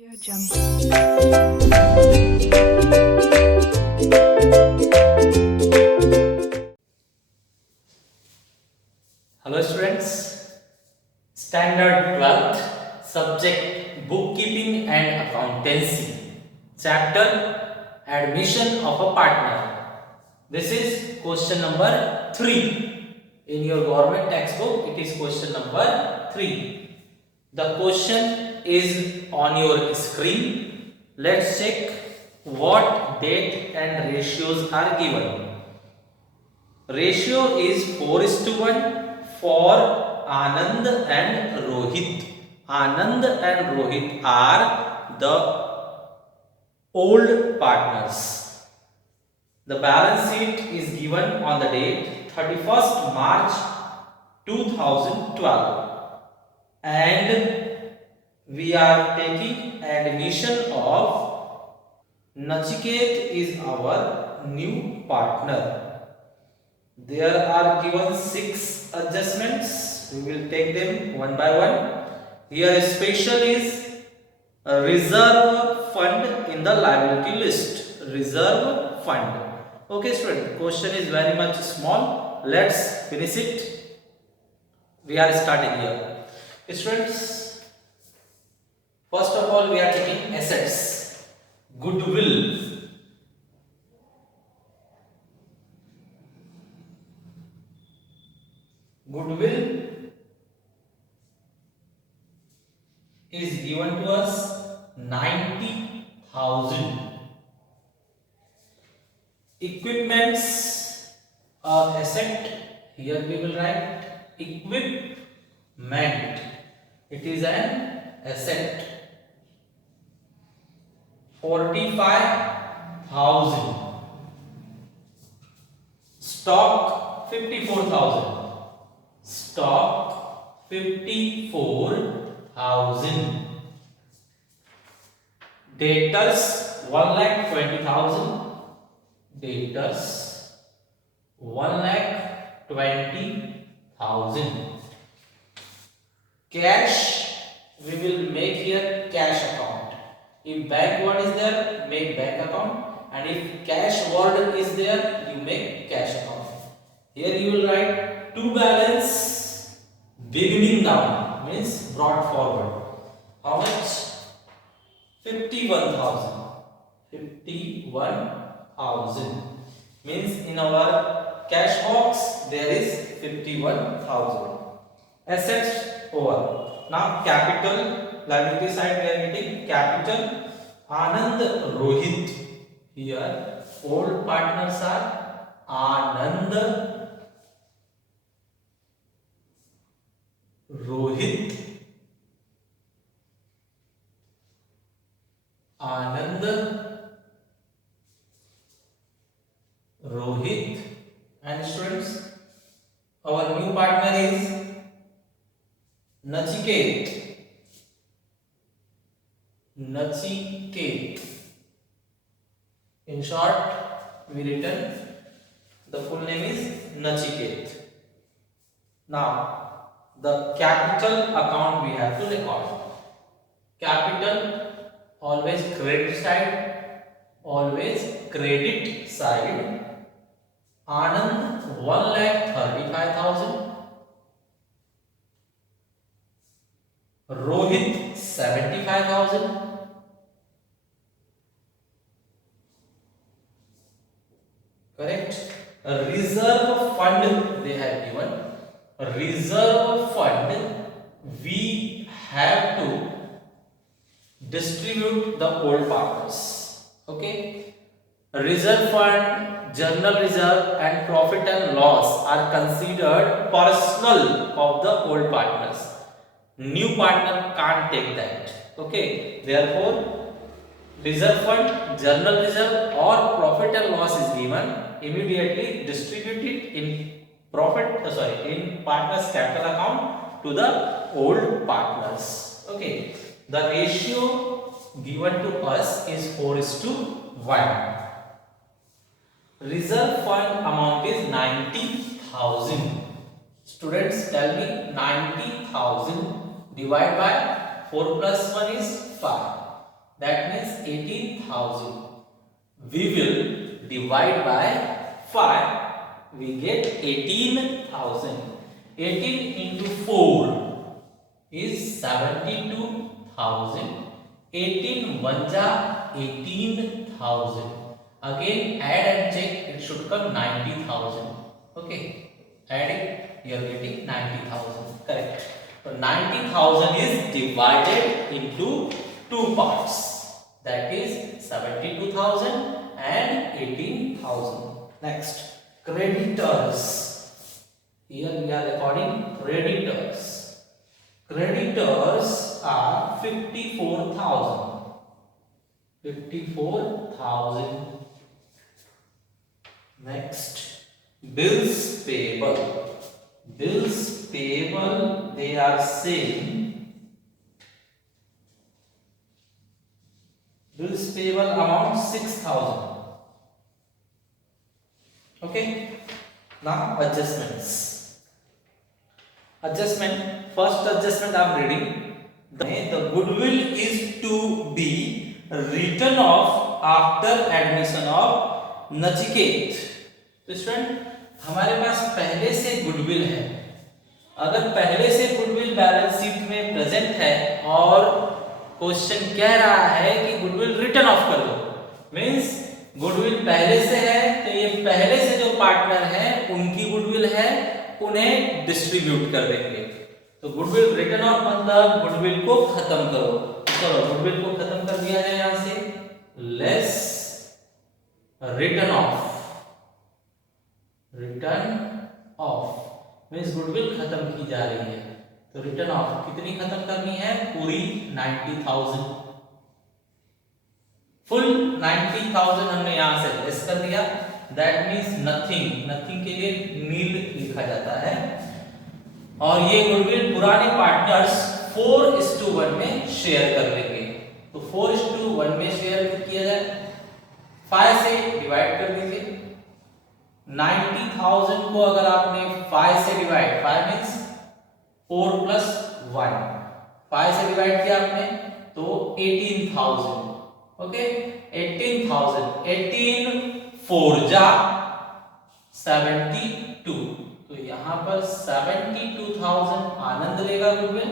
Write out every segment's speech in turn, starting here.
Audio Jungle. Hello students, Standard 12th, subject bookkeeping and accountancy, chapter admission of a partner. This is question number 3. In your government textbook, it is question number 3. The question is on your screen. Let's check what date and ratios are given. Ratio is 4:1 for Anand and Rohit. Anand and Rohit are the old partners. The balance sheet is given on the date 31st March 2012 and we are taking admission of Nachiket is our new partner. There are given 6 adjustments. We will take them one by one. Here special is a reserve fund in the liability list. Reserve fund. Okay student, question is very much small. Let's finish it. We are starting here. Students, first of all we are taking assets. Goodwill. Goodwill is given to us 90,000. Equipments asset, here we will write equipment. It is an asset. 45,000. Stock 54,000. Stock 54,000. Debtors 1,20,000. Debtors 1,20,000. Cash, we will make here cash account. If bank word is there, make bank account, and if cash word is there, you make cash account. Here you will write to balance beginning down, means brought forward. How much? 51,000. 51,000 means in our cash box there is 51,000. Assets over. Now capital, liability side we are getting capital. Anand Rohit. Here old partners are Anand Rohit. Anand Rohit, and students, our new partner is Nachiket. Nachiket. In short, we written the full name is Nachiket. Now, the capital account we have to record. Capital always credit side. Always credit side. Anand 1,35,000. Rohit 75,000. Correct. A reserve fund they have given. A reserve fund we have to distribute the old partners. Okay. Reserve fund, journal reserve and profit and loss are considered personal of the old partners. New partner can't take that. Okay. Therefore, reserve fund, journal reserve or profit and loss is given. Immediately distribute it in in partners capital account to the old partners. Okay. The ratio given to us is 4:1. Reserve fund amount is 90,000. Students, tell me 90,000 divided by 4 plus 1 is 5. that means 18,000. We will divide by 5. We get 18,000. 18 into 4 is 72,000. 18 1 ja 18,000. Again add and check, it should come 90,000. Okay, add it, you are getting 90,000. Correct. So 90,000 is divided into two parts, that is 72,000 and 18,000. Next, creditors. Here we are recording creditors. Creditors are 54,000. 54,000. Next, bills payable. Bills payable, they are saying bills payable amount 6,000. Okay, now adjustments. Adjustment, first adjustment I am reading. The goodwill is to be written off after admission of Nachiket. तो स्टूडेंट, हमारे पास पहले से गुडविल है. अगर पहले से goodwill balance sheet में प्रेजेंट है और क्वेश्चन कह रहा है कि गुडविल रिटर्न ऑफ कर दो, मींस गुडविल पहले से है, तो ये पहले से जो पार्टनर है उनकी गुडविल है, उन्हें डिस्ट्रीब्यूट कर देंगे. तो गुडविल रिटर्न ऑफ मतलब गुडविल को खत्म करो. चलो गुडविल को खत्म कर दिया जाए. यहां से less return of. Return of means goodwill खत्म की जा रही है, तो रिटर्न ऑफ कितनी खत्म करनी है? पूरी 90,000. फुल 90,000 हमने यहां से लेस कर दिया. That means nothing. नथिंग के लिए नील लिखा जाता है. और ये गुडविल पुराने पार्टनर्स 4:1 में शेयर कर लेंगे. तो 4:1 में शेयर किया जाए. 5 से डिवाइड कर दीजिए. 90,000 को अगर आपने 5 से डिवाइड, 5 मींस 4 + 1, 5 से डिवाइड किया आपने तो 18,000. ओके, 18,000. 18 4 जा 72. तो यहां पर 72,000 आनंद लेगा गुडविल,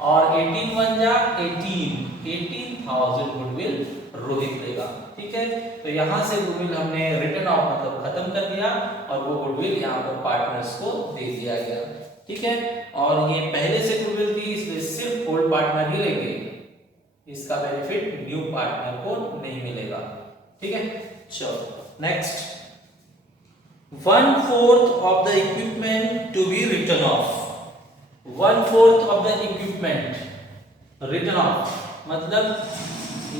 और 18 1 जा 18,000 गुडविल रोहित लेगा. ठीक है, तो यहां से गुडविल हमने रिटर्न ऑफ मतलब खत्म कर दिया, और वो गुडविल यहां पर पार्टनर्स को दे दिया गया. ठीक है, और ये पहले से गुडविल थी, इसलिए सिर्फ ओल्ड पार्टनर ही लेंगे. इसका बेनिफिट न्यू पार्टनर को नहीं मिलेगा. ठीक है, चलो नेक्स्ट. 1/4 of the equipment to be written off. 1/4 of the equipment written off मतलब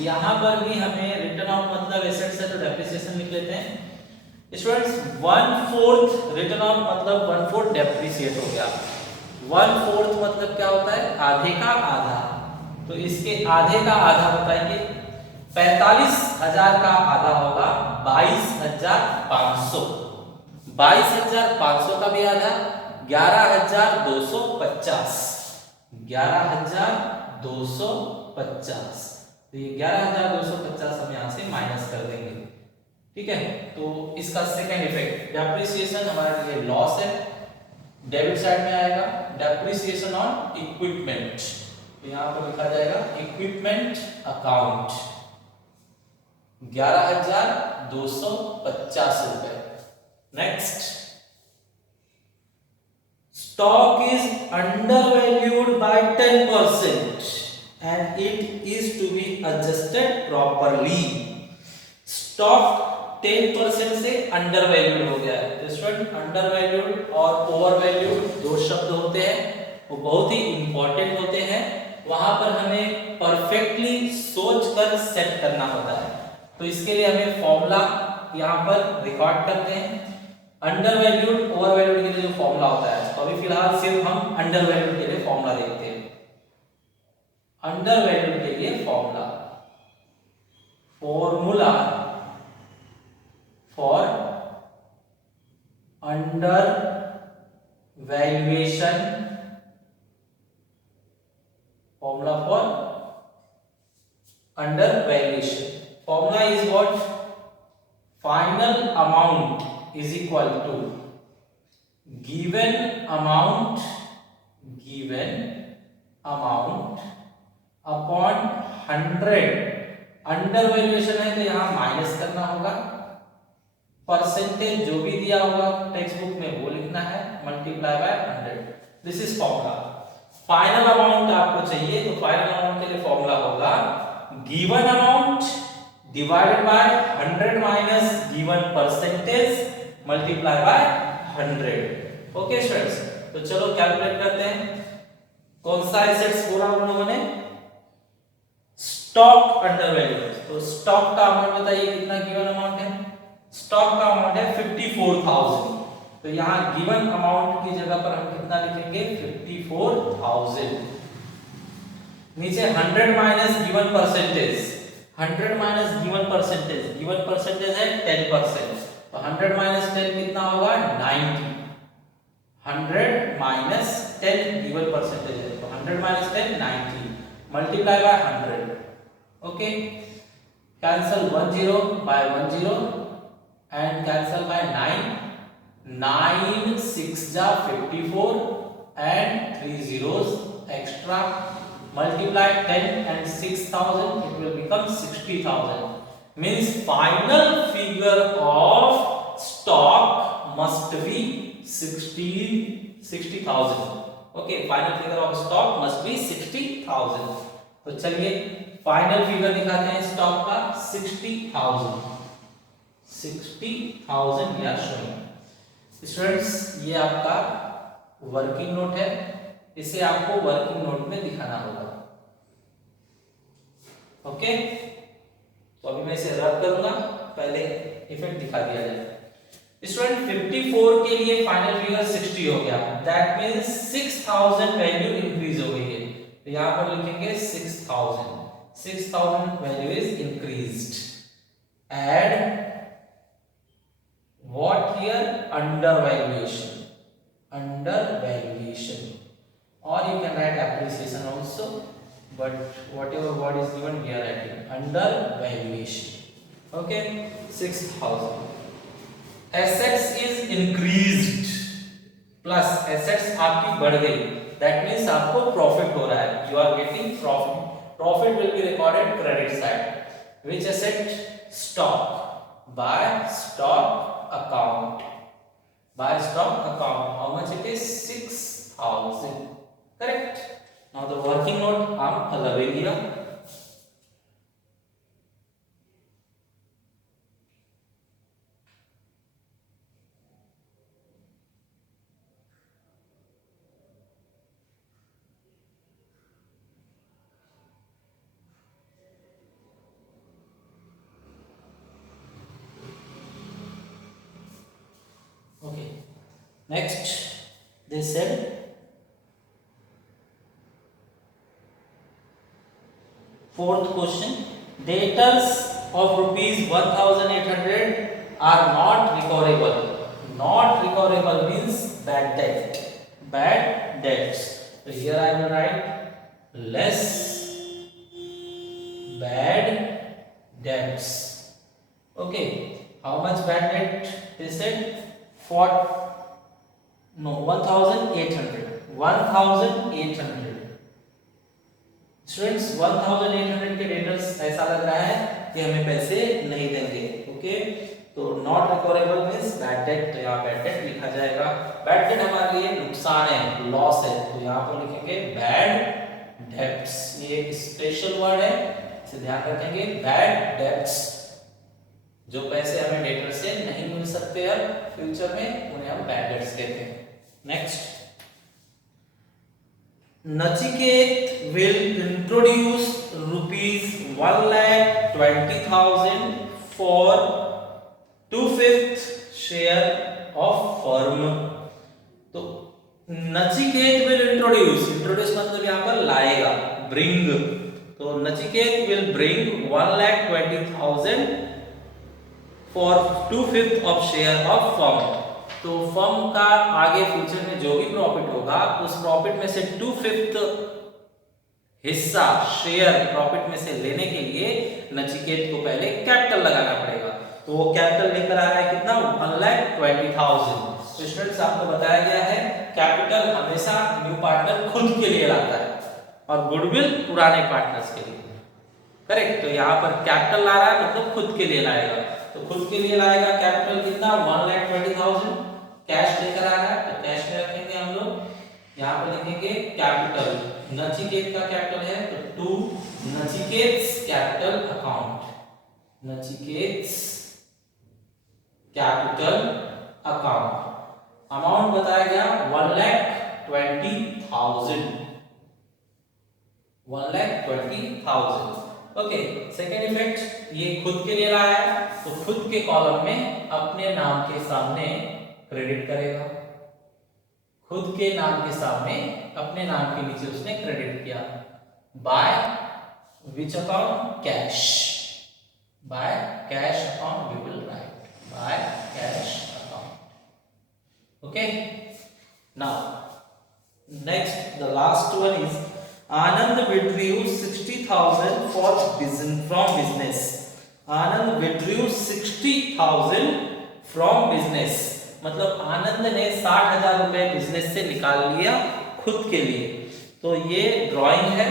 यहां पर भी हमें रिटर्न ऑफ मतलब एसेट्स है तो डेप्रिसिएशन लिख लेते हैं. स्टूडेंट्स, 1/4 रिटर्न ऑफ मतलब 1/4 डेप्रिसिएट हो गया. 1/4 मतलब क्या होता है? आधे का आधा. तो इसके आधे का आधा बताइए. 45,000 का आधा होगा 22,500. 22,500 का भी आधा 11,250. 11,250. तो ये 11,250 हम यहां से माइनस कर देंगे. ठीक है, तो इसका सेकंड इफेक्ट डेप्रिसिएशन हमारे लिए लॉस है, डेबिट साइड में आएगा. डेप्रिसिएशन ऑन इक्विपमेंट, तो यहां पर लिखा जाएगा इक्विपमेंट अकाउंट 11,250 रुपए. Next, stock is undervalued by 10% and it is to be adjusted properly. stock 10% से undervalued हो गया है. तो स्टूडेंट, undervalued और overvalued दो शब्द होते हैं, वो बहुत ही इंपॉर्टेंट होते हैं. वहां पर हमें परफेक्टली सोचकर सेट करना होता है. तो इसके लिए हमें फॉर्मूला यहां पर रिकॉर्ड करते हैं. अंडरवैल्यूड ओवरवैल्यूड के लिए जो फॉर्मूला होता है, तो अभी फिलहाल सिर्फ हम अंडरवैल्यूड के लिए फॉर्मूला देखते हैं. अंडरवैल्यूड के लिए formula for under valuation, formula for under valuation. Formula is what? Final amount is equal to given amount upon 100. Under valuation है तो यहाँ माइनस करना होगा, परसेंटेज जो भी दिया होगा टेक्स्ट बुक में वो लिखना है, multiply by 100. This is formula. Final amount आपको चाहिए तो फाइनल अमाउंट के लिए फॉर्मूला होगा given amount divided by 100 minus given percentage multiply by 100. Okay students, तो चलो कैलकुलेट करते हैं. कौन सा एसेट्स बोला हम लोगों ने? Stock under value. तो स्टॉक का अमाउंट बताइए कितना गिवन अमाउंट है? स्टॉक का अमाउंट है 54,000. तो यहाँ गिवन अमाउंट की जगह पर हम कितना लिखेंगे? 54,000. नीचे 100 minus given percentage. 100 minus given percentage है 10%. तो 100 माइनस 10 कितना होगा? 90. 100 माइनस 10 गिवन परसेंटेज है तो 100 minus 10 90 multiply by 100. Okay, cancel 10 by 10 and cancel by 9 6 जा 54 and 3 zeros extra. Multiply 10 and 6,000, it will become 60,000. Means final figure of stock must be 60,000. Okay, final figure of stock must be 60,000. तो चलिए final figure दिखाते हैं स्टॉक का. 60,000 या showing. Students, ये आपका working note है, इसे आपको वर्किंग नोट में दिखाना होगा. ओके, तो अभी मैं इसे रब करूंगा, पहले इफेक्ट दिखा दिया जाए. स्टूडेंट 54 के लिए फाइनल फिगर 60 हो गया. दैट मींस 6000 वैल्यू इंक्रीज हो गई है. तो यहां पर लिखेंगे 6000 value is increased. Add what here? Under valuation, or you can write appreciation also, but whatever word is given we are writing under valuation. Okay, 6000. assets is increased plus assets आपकी बढ़ गई. that means आपको profit हो रहा है, you are getting profit will be recorded credit side. which asset? stock. by stock account. How much it is? 6,000. correct. now the working note हम लगाएंगे ना. Okay, next they said fourth question, debtors of rupees 1,800 are not recoverable. Not recoverable means bad debts. So here I will write less bad debts. Okay, how much bad debt they said? 1,800. स्टूडेंट्स 1,800 के डेटर्स ऐसा लग रहा है कि हमें पैसे नहीं देंगे. ओके, तो not recoverable means bad debt. तो यहाँ बैड डेट लिखा जाएगा. बैड डेट हमारे लिए नुकसान है, लॉस है, तो यहाँ पर लिखेंगे बैड डेट्स. ये एक स्पेशल वर्ड है, इसे ध्यान रखेंगे. बैड डेट्स, जो पैसे हमें डेटर से नहीं मिल सकते अब फ्यूचर में, उन्हें हम बैड डेट्स कहते हैं. Next, Nachiket will introduce rupees 1,20,000 for 2/5 share of firm. तो Nachiket will introduce मतलब यहाँ पर लाएगा, bring. तो Nachiket will bring 1,20,000 for 2/5 of share of firm. तो फर्म का आगे फ्यूचर में जो भी प्रॉफिट होगा उस प्रॉफिट में से 2/5 हिस्सा शेयर प्रॉफिट में से लेने के लिए नचिकेत को पहले कैपिटल लगाना पड़ेगा। तो वो कैपिटल लेकर आ रहा है कितना, 1,20,000। तो स्टूडेंट्स आपको बताया गया है कैपिटल हमेशा न्यू पार्टनर खुद के लिए लाता है और गुडविल पुराने पार्टनर्स के लिए। करेक्ट। तो यहाँ पर कैपिटल ला रहा है मतलब खुद के लिए लाएगा। तो खुद के लिए लाएगा कैपिटल कितना, 1,20,000। कैश लेकर आ रहा है तो कैश में रखेंगे हम लोग, यहाँ पर लिखेंगे कैपिटल। नचिकेत का कैपिटल है तो to Nachiket's capital account, Nachiket's capital account. Amount बताया गया 1,20,000, 1,20,000। ओके। सेकेंड इफेक्ट, ये खुद के लिए लाया है तो खुद के कॉलम में अपने नाम के सामने क्रेडिट करेगा। खुद के नाम के सामने अपने नाम के नीचे उसने क्रेडिट किया। By which account, cash. By cash account we will write, by cash account. Okay. Now next the last one is Anand withdrew 60,000 from business. Anand withdrew 60,000 from business. मतलब आनंद ने 60,000 रुपए बिजनेस से निकाल लिया खुद के लिए। तो ये ड्राइंग है।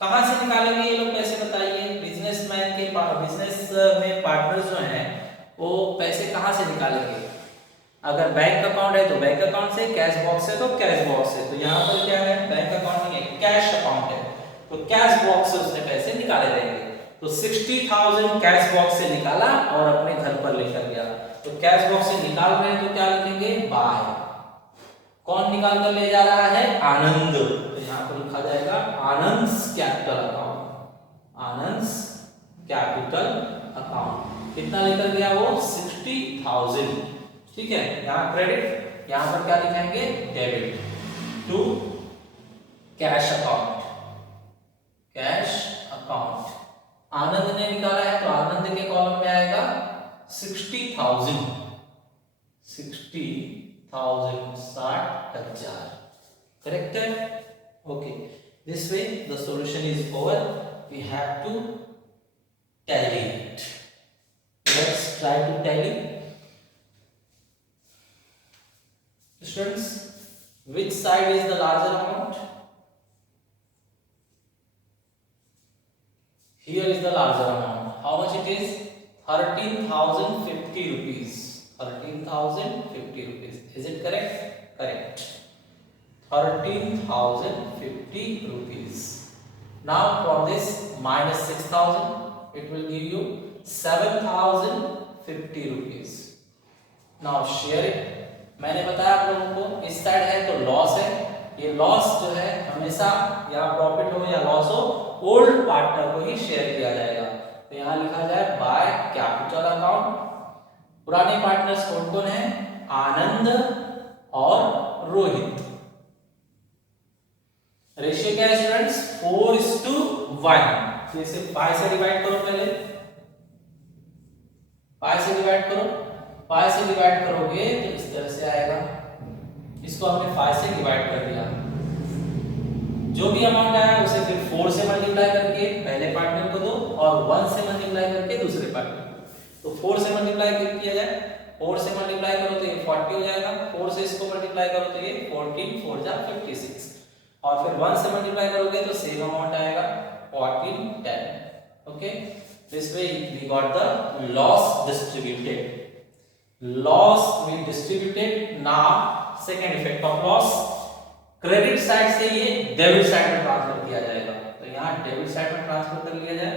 कहां से निकालेंगे ये लोग पैसे बताइए। बिजनेसमैन के बिजनेस में पार्टनर्स जो हैं वो पैसे कहां से निकालेंगे। अगर बैंक अकाउंट है तो बैंक अकाउंट से, कैश बॉक्स है तो कैश बॉक्स से। तो यहाँ पर क्या है, बैंक अकाउंट नहीं है, कैश अकाउंट है। तो कैश बॉक्स से उसने पैसे निकाले रहेंगे। तो 60,000 कैश बॉक्स से निकाला और अपने घर पर लेकर गया। तो कैश बॉक्स से निकाल रहे हैं तो क्या लिखेंगे, बाय। कौन निकाल कर ले जा रहा है, आनंद। तो यहाँ पर लिखा जाएगा आनंद्स कैपिटल अकाउंट, आनंद्स कैपिटल अकाउंट। कितना लेकर गया वो, 60,000। ठीक है। यहाँ क्रेडिट, यहाँ पर क्या लिखेंगे, debit to cash account, cash account. Anand ने निकाला है तो आनंद के कॉलम में आएगा 60,000, 60,000, 60,000। करेक्ट है। Okay. This way the solution is over. We have to tally it. Let's try to tally. Students, which side is the larger amount? Here is the larger amount. How much it is? 13,050 rupees. 13,050 rupees. Is it correct? Correct. 13,050 rupees. Now from this minus 6,000, it will give you 7,050 rupees. Now share it. मैंने बताया आप लोगों को, इस साइड है तो लॉस है। ये लॉस जो है हमेशा या प्रॉफिट हो या लॉस हो, ओल्ड पार्टनर को ही शेयर किया जाएगा। तो यहाँ लिखा जाए बाय कैपिटल अकाउंट। पुराने पार्टनर्स कौन कौन है, आनंद और रोहित। रेशियो क्या है स्टूडेंट्स, 4:1। तो इसे पाई से डिवाइड करो, पहले पाई से डिवाइड करो। पाई से डिवाइड करोगे तो इस तरह से आएगा। इसको हमने 5 से डिवाइड कर दिया। जो भी अमाउंट आया उसे फिर 4 से मल्टीप्लाई करके पहले पार्टनर को दो और 1 से मल्टीप्लाई करके दूसरे पार्टनर को। तो 4 से मल्टीप्लाई किया जाए, 4 से मल्टीप्लाई करो तो ये 40 हो जाएगा। 4 से इसको मल्टीप्लाई करो तो ये 14, 4 जा 56। और फिर 1 से मल्टीप्लाई करोगे तो सेम अमाउंट आएगा 14, 10। Okay. This way we got the loss distributed. Loss we distributed. now second effect of loss, credit side से ये डेबिट साइड में ट्रांसफर किया जाएगा। तो यहाँ डेबिट साइड में ट्रांसफर कर लिया जाए।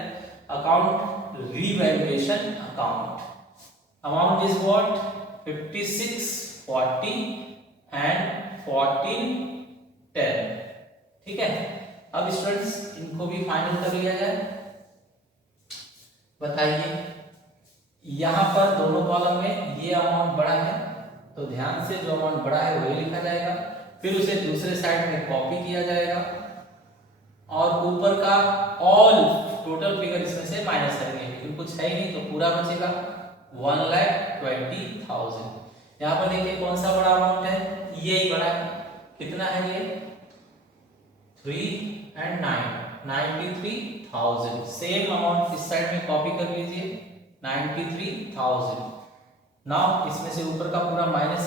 Account revaluation account. Amount is what, 56, 40 एंड 14, 10। ठीक है। अब स्टूडेंट्स इनको भी फाइनल कर लिया जाए। बताइए, यहाँ पर दोनों कॉलम में ये अमाउंट बड़ा है तो ध्यान से जो अमाउंट बड़ा है वही लिखा जाएगा। फिर उसे दूसरे साइड में कॉपी किया जाएगा और ऊपर का ऑल टोटल फिगर इसमें से माइनस करेंगे, लेकिन कुछ है ही नहीं तो पूरा बचेगा 1,20,000। यहाँ पर देखिए कौन सा बड़ा अमाउंट है, ये ही बड़ा है। कितना है ये, 3 एंड 9, 93,000। सेम अमाउंट इस साइड में कॉपी कर लीजिए, 93,000। नाउ इसमें से ऊपर का पूरा माइनस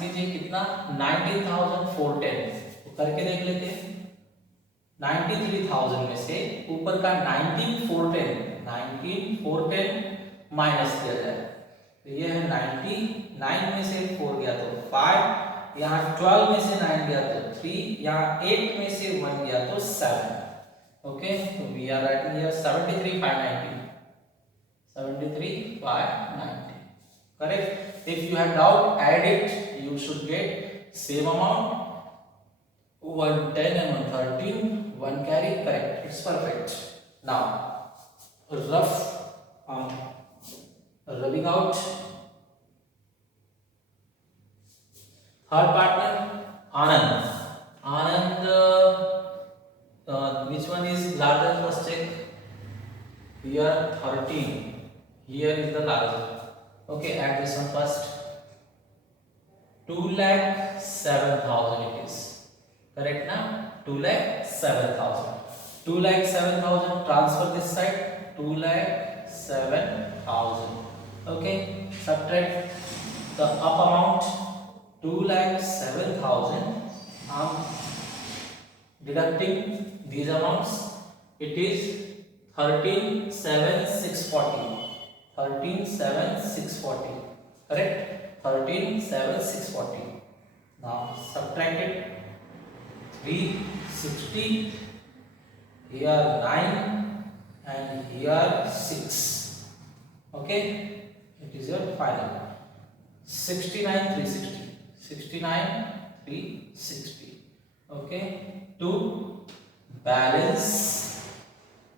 कीजिए, कितना, 19,410। तो करके देख लेते हैं। 93,000 में से ऊपर का 19,410 माइनस किया जाए, तो ये है 99 में से 4 गया तो 5, यहाँ 12 में से 9 गया तो 3, यहाँ 8 में से 1 गया तो 7। ओके, तो we are writing here 73,590, 73,590, correct. If you have doubt, add it, you should get same amount, 110 and 113, 1 carry, correct, it's perfect. Now rough rubbing out. Third partner, Anand. Which one is larger? First check. Here 13. Here is the larger. Okay, add this one first. 2,07,000 it is. Correct now? 2,07,000. 2,07,000. Transfer this side. 2,07,000. Okay. Subtract the up amount. 2,07,000. Deducting these amounts, it is 13,7,640. 13,7,640. Correct? 13,7,640. Now subtract it. 360. Here 9 and here 6. Okay? It is your final. 69,360. 69,360. Okay, to balance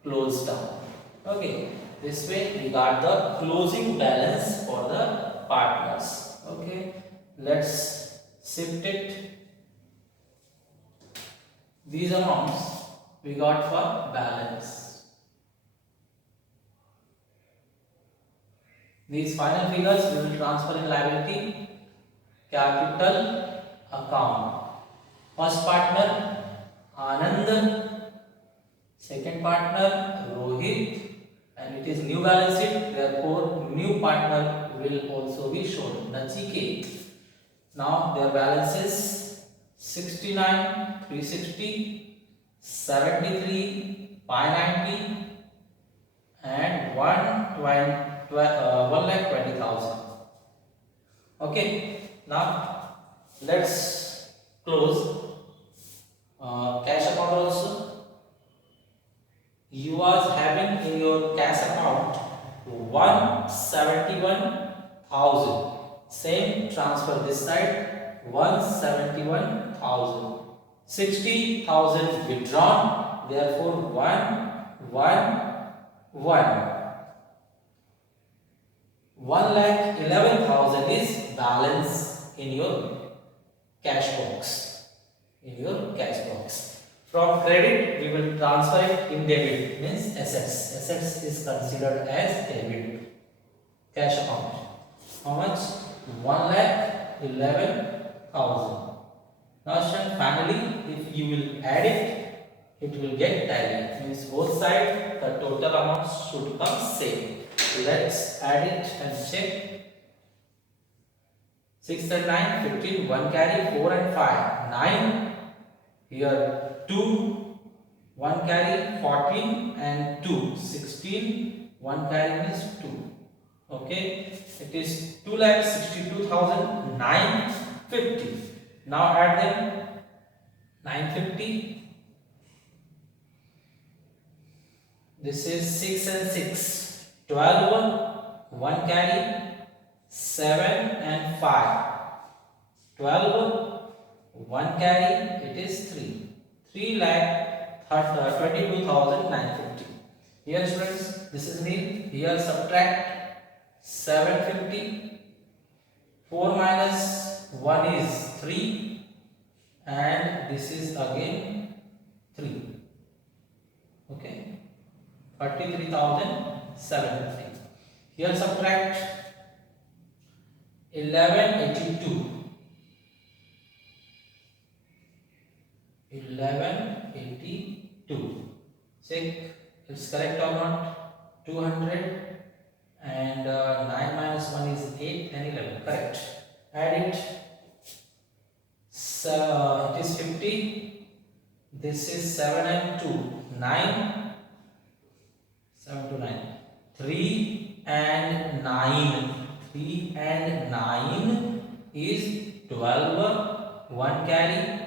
close down. Okay, this way we got the closing balance for the partners. Okay, let's shift it. These amounts we got for balance. These final figures we will transfer in liability capital account. First partner Anand, second partner Rohit, and it is new balance sheet, therefore new partner will also be shown, Nachiket. Now their balances 69,360, 73,590 and 1,20,000. Okay, now let's close cash account also. You are having in your cash account 171,000. Same, transfer this side, 171,000. 60,000 withdrawn, therefore 1,11,000 is balance in your cash box. From credit we will transfer it in debit, means assets is considered as debit cash account. How much? 1,11,000. Now finally if you will add it, it will get tally, means both sides the total amount should come same. Let's add it and check. 6 and 9, 15, 1 carry, 4 and 5, 9. Here 2, 1 carry, 14 and 2, 16, 1 carry means 2. Okay, it is 2,62,950. Now add them. 950. This is 6 and 6, 12, 1 carry, 7 and 5, 12, 1 carry, it is 3, 3,22,950. Here students, this is nil. Here subtract 750. 4 minus 1 is 3, and this is again 3. Okay, 33,750. Here subtract 1182. 2. Check it's correct or not. 200 and 9 minus 1 is 8 and 11. Correct. Add it. So it is 50. This is 7 and 2. 9. 7 to 9. 3 and 9. 3 and 9 is 12. 1 carry.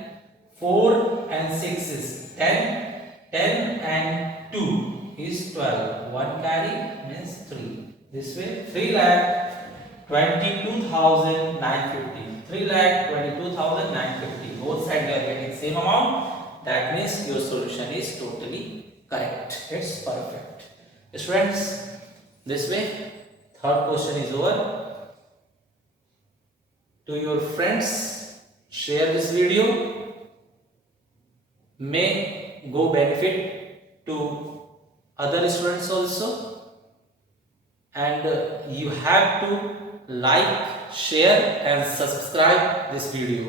4 and 6 is 10. 10 and 2 is 12. 1 carry means 3. This way 3,22,950. 3,22,950. Both sides you are getting same amount. That means your solution is totally correct. It's perfect. Students, this way third question is over. To your friends, share this video. May go benefit to other students also, and you have to like, share and subscribe this video.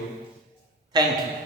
Thank you.